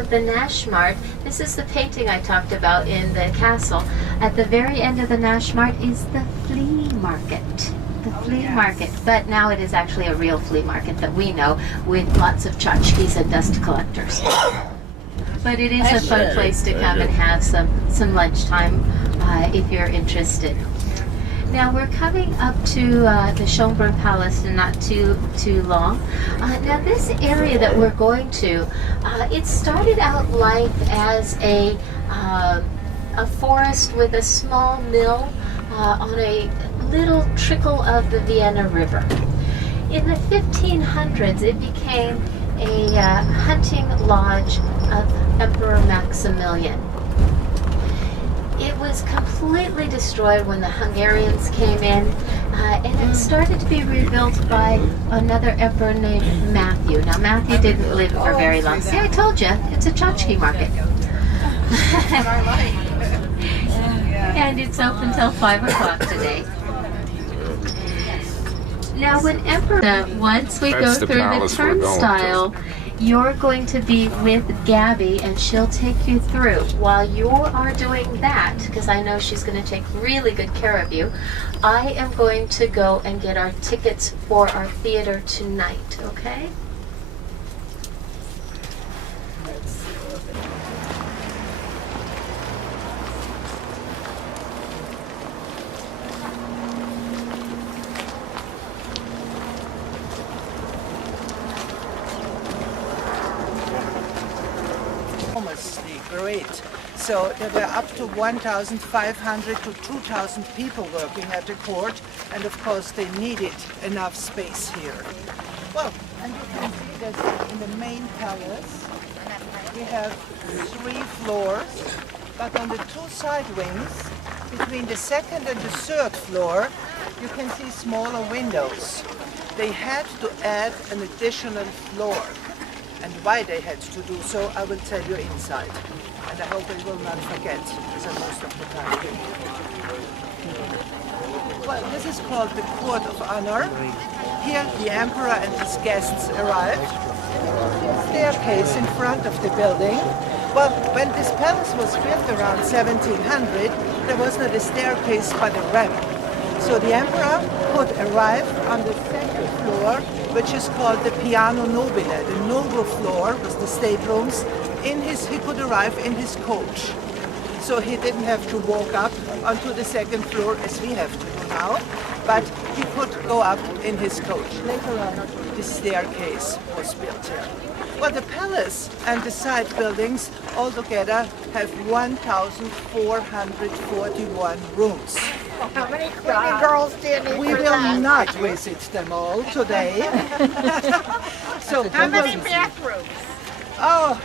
of the Naschmarkt, this is the painting I talked about in the castle. At the very end of the Naschmarkt is the flea market. The flea market. But now it is actually a real flea market that we know, with lots of tchotchkes and dust collectors. But it is a fun place to come and have some lunchtime if you're interested. Now we're coming up to the Schoenbrunn Palace in not too long. Now this area that we're going to, it started out life as a forest with a small mill on a little trickle of the Vienna River. In the 1500s it became a hunting lodge of Emperor Maximilian. It was completely destroyed when the Hungarians came in, and it started to be rebuilt by another emperor named Matthew. Now Matthew didn't live for very long. See, I told you, it's a tchotchke market. And it's open till 5 o'clock today. Now when Emperor, once we go through the turnstile, you're going to be with Gabby and she'll take you through. While you are doing that, because I know she's going to take really good care of you, I am going to go and get our tickets for our theater tonight, okay? Great. So there were up to 1,500 to 2,000 people working at the court, and of course they needed enough space here. Well, and you can see that in the main palace we have 3 floors, but on the 2 side wings, between the 2nd and the 3rd floor, you can see smaller windows. They had to add an additional floor. And why they had to do so, I will tell you inside. And I hope I will not forget, as I most of the time do. Well, this is called the Court of Honor. Here the Emperor and his guests arrived. And you can see a staircase in front of the building. Well, when this palace was built around 1700, there was not a staircase but a ramp. So the Emperor could arrive on the 2nd floor, which is called the Piano Nobile. The noble floor was the staterooms. He could arrive in his coach. So he didn't have to walk up onto the 2nd floor as we have to do now, but he could go up in his coach. Later on, the staircase was built here. Well, the palace and the side buildings altogether have 1,441 rooms. How many cleaning girls do you need? We will not visit them all today. So how many bathrooms? Oh,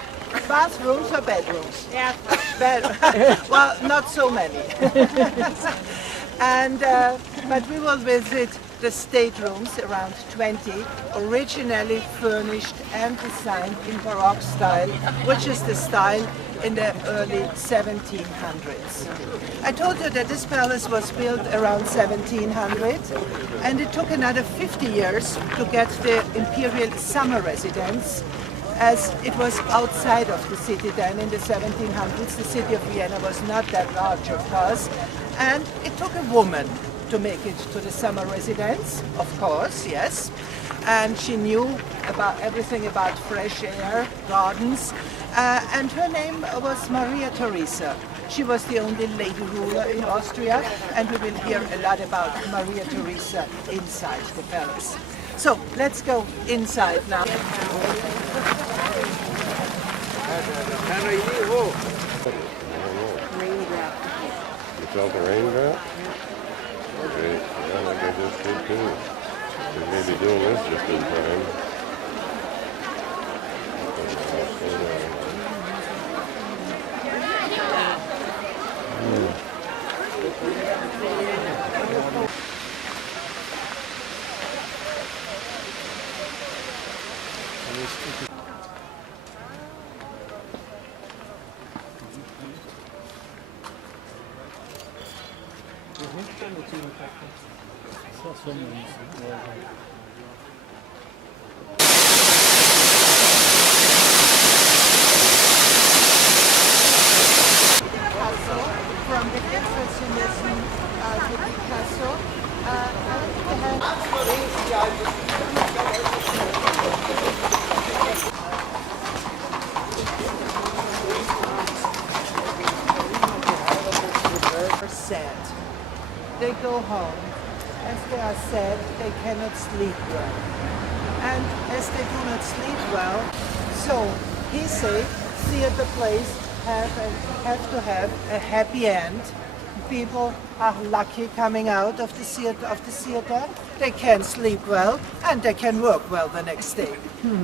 bathrooms or bedrooms? Yeah. Well, not so many. And but we will visit the staterooms, around 20, originally furnished and designed in Baroque style, which is the style in the early 1700s. I told you that this palace was built around 1700, and it took another 50 years to get the imperial summer residence, as it was outside of the city then in the 1700s. The city of Vienna was not that large, of course, and it took a woman to make it to the summer residence, of course, yes. And she knew about everything about fresh air, gardens, and her name was Maria Theresa. She was the only lady ruler in Austria, and we will hear a lot about Maria Theresa inside the palace. So let's go inside now. Raindrop. You felt the raindrop? Okay, yeah, like I just did too. We may be doing this just in time. they go home. As they are sad, they cannot sleep well. And as they do not sleep well, so he said theater plays have to have a happy end. People are lucky coming out of the theater. They can sleep well and they can work well the next day.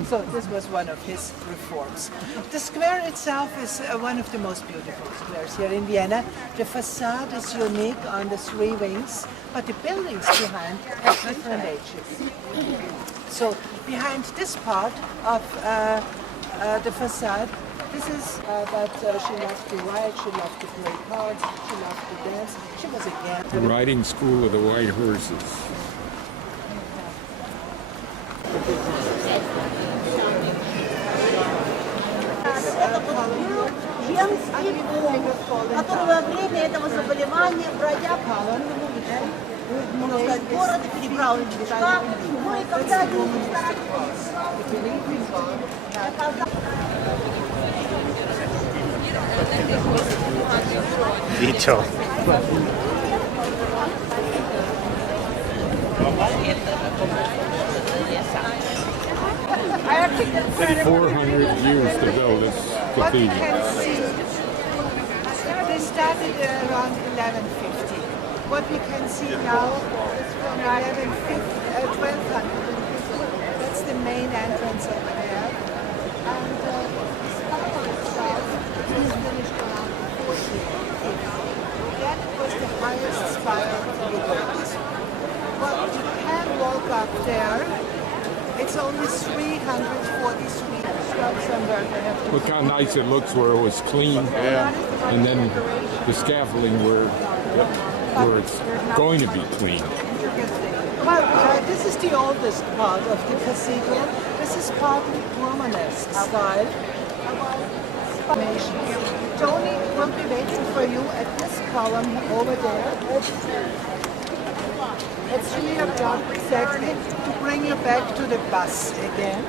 So this was one of his reforms. The square itself is one of the most beautiful squares here in Vienna. The facade is unique on the three wings, but the buildings behind have different ages. So behind this part of the facade, this is that she loved to ride, she loved to play cards, she loved to dance. She was a gambler. The riding school of the white horses. Которого во время этого заболевания, бродя по можно сказать, города, перебрал летчика, ну и когда они Dicho. 400 years to build this What you cathedral. can see, they started around 1150. What we can see now is from 1250. That's the main entrance over there. And this part itself is finished around 1450. That was the highest spire to be built. Well, you can walk up there. It's only 343 steps somewhere. Look how nice it looks where it was clean. And then the scaffolding where it's going to be clean. Well, this is the oldest part of the cathedral. This is partly Romanesque style. Tony will be waiting for you at this column over there. It's 3 o'clock exactly to bring you back to the bus again.